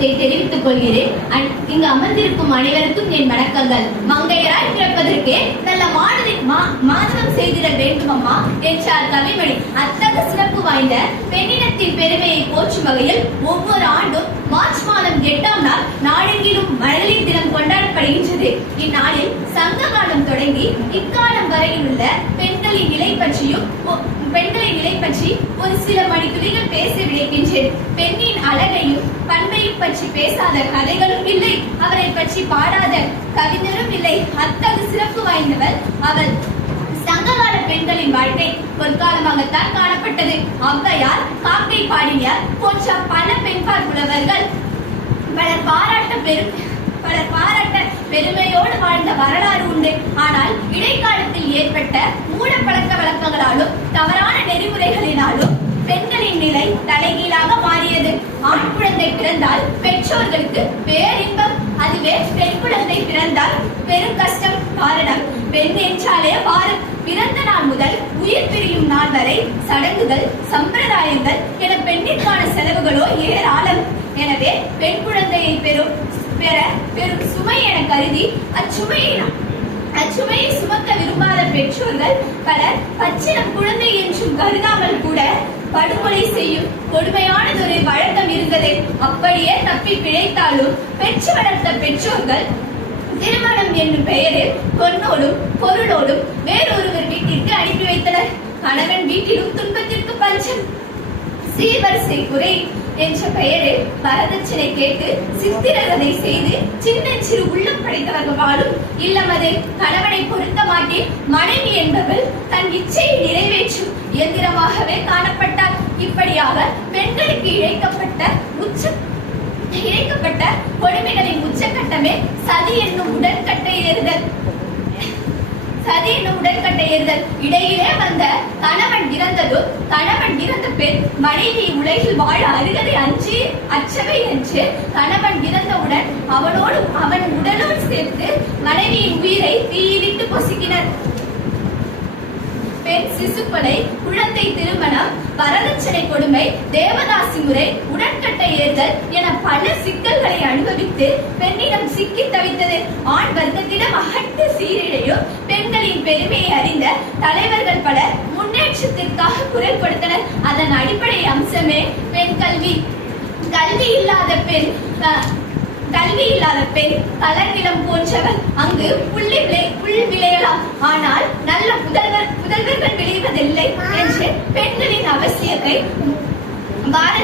வணக்கத்தை தெரிவித்துக் கொள்கிறேன். இங்கு அமர்ந்திருக்கும் அனைவருக்கும் என் வணக்கங்கள். மங்கையராய் பிறப்பதற்கு நல்ல மாதவம் செய்திட வேண்டுமம்மா என்றார் கவிமணி. அத்தகைய சிறப்பு வாய்ந்த பெண்ணினத்தின் பெருமையை போற்றும் வகையில் ஒவ்வொரு ஆண்டும் மார்ச் மாதம் 8ஆம் நாள் நாடெங்கிலும் மகளிர் தினம் கொண்டாடப்படுகின்றது. இந்நாளில் சங்க காலம் தொடங்கி இக்காலம் வரையில் உள்ள பெண்களின் நிலை பற்றி ஒரு சில மணித்துளிகள் பேச விளைக்கின்றேன். பெண்ணின் அழகையும் பண்பையும் பற்றி பேசாத கதைகளும் இல்லை, அவரை பற்றி பாடாத கவிஞரும் இல்லை. அத்தகு சிறப்பு வாய்ந்தவள் அவள். சங்ககால பெண்களின் வாழ்க்கை பொற்காலமாகத்தான் காணப்பட்டது. ஔவையார், காக்கை பாடினியார் போன்ற பல பெண்பார் புலவர்கள் பலர் பாராட்ட பெருமையோடு வாழ்ந்த வரலாறு உண்டு. ஆனால் இடைக்காலத்தில் ஏற்பட்ட மூட பழக்க வழக்கங்களாலும் தவறான நெறிமுறைகளினாலும் பெண்களின் நிலை தலைகீழாக மாறியது. ஆண் குழந்தை பிறந்தால் பெற்றோர்களுக்கு பேரின்பம், அதுவே பெண் குழந்தை பிறந்தால் பெரும் கஷ்டம். காரணம், பெண் என்றாலே பாரம். பிறந்த நாள் முதல் உயிர் பிரியும் நாள் வரை சடங்குகள், சம்பிரதாயங்கள் என பெண்ணிற்கான செலவுகளோ ஏராளம். எனவே பெண் குழந்தையை பெறும் சுமை என கருதி அச்சுமையை சுமக்க விரும்பாத பெற்றோர்கள் பலர் பச்சிளம் குழந்தை என்றும் கருதாமல் கூட படுகொலை செய்யும் கொடுமையானதொரு வழக்கம் இருந்தது. அப்படியே தப்பி பிழைத்தாலும் பெற்று வளர்த்த பெற்றோர்கள் திருமணம் என்னும் பெயரில் பொன்னோடும் பொருளோடும் வேறொருவர் வீட்டிற்கு அனுப்பி வைத்தனர். கணவன் வீட்டிலும் துன்பத்திற்கு பஞ்சம், சீர்வரிசை குறை என்ற பெயரில் வரதட்சணை கேட்டு சித்திரவதை செய்து சின்ன சிறு உள்ளம் படைத்தவர்கள் வாழும் இல்லம் அது. கணவனை பொருத்த மாட்டேன் மனைவி என்பவள் தன் இச்சையை நிறைவேற்றும் இயந்திரமாகவே காணப்பட்டார். இப்படியாக பெண்களுக்கு இழைக்கப்பட்ட கொடுமைகளின் உச்சக்கட்டமே சதி என்னும் உடன்கட்டை ஏறுதல். இடையிலே வந்த கணவன் இறந்த பெண் மனைவி உலகில் வாழ அருகதை அச்சவை என்று கணவன் இறந்தவுடன் அவன் உடலோடு சேர்த்து மனைவியின் உயிரை தீயிலிட்டு பொசுக்கினர். பெண் சிசுக்கொலை, குழந்தை திருமணம், வரதட்சணை கொடுமை, தேவதாசி முறை, உடன்கட்டை ஏறுதல் என பல சிக்கல்களை அனுபவித்து பெண்ணிடம் சிக்கி தவித்தது. ஆண் வர்க்கத்திடம் அகட்டு சீரிழையும் பெண்களின் பெருமையை அறிந்த தலைவர்கள் பலர் முன்னேற்றத்திற்காக குரல் கொடுத்தனர். அதன் அடிப்படை அம்சமே பெண் கல்வி. கல்வி இல்லாத பெண் கலர்நிலம் போன்றவள். அங்கு புல் விளையலாம், ஆனால் நல்ல புதல்வர்கள் விளைவதில்லை என்று பெண்களின் அவசியத்தை பாரதி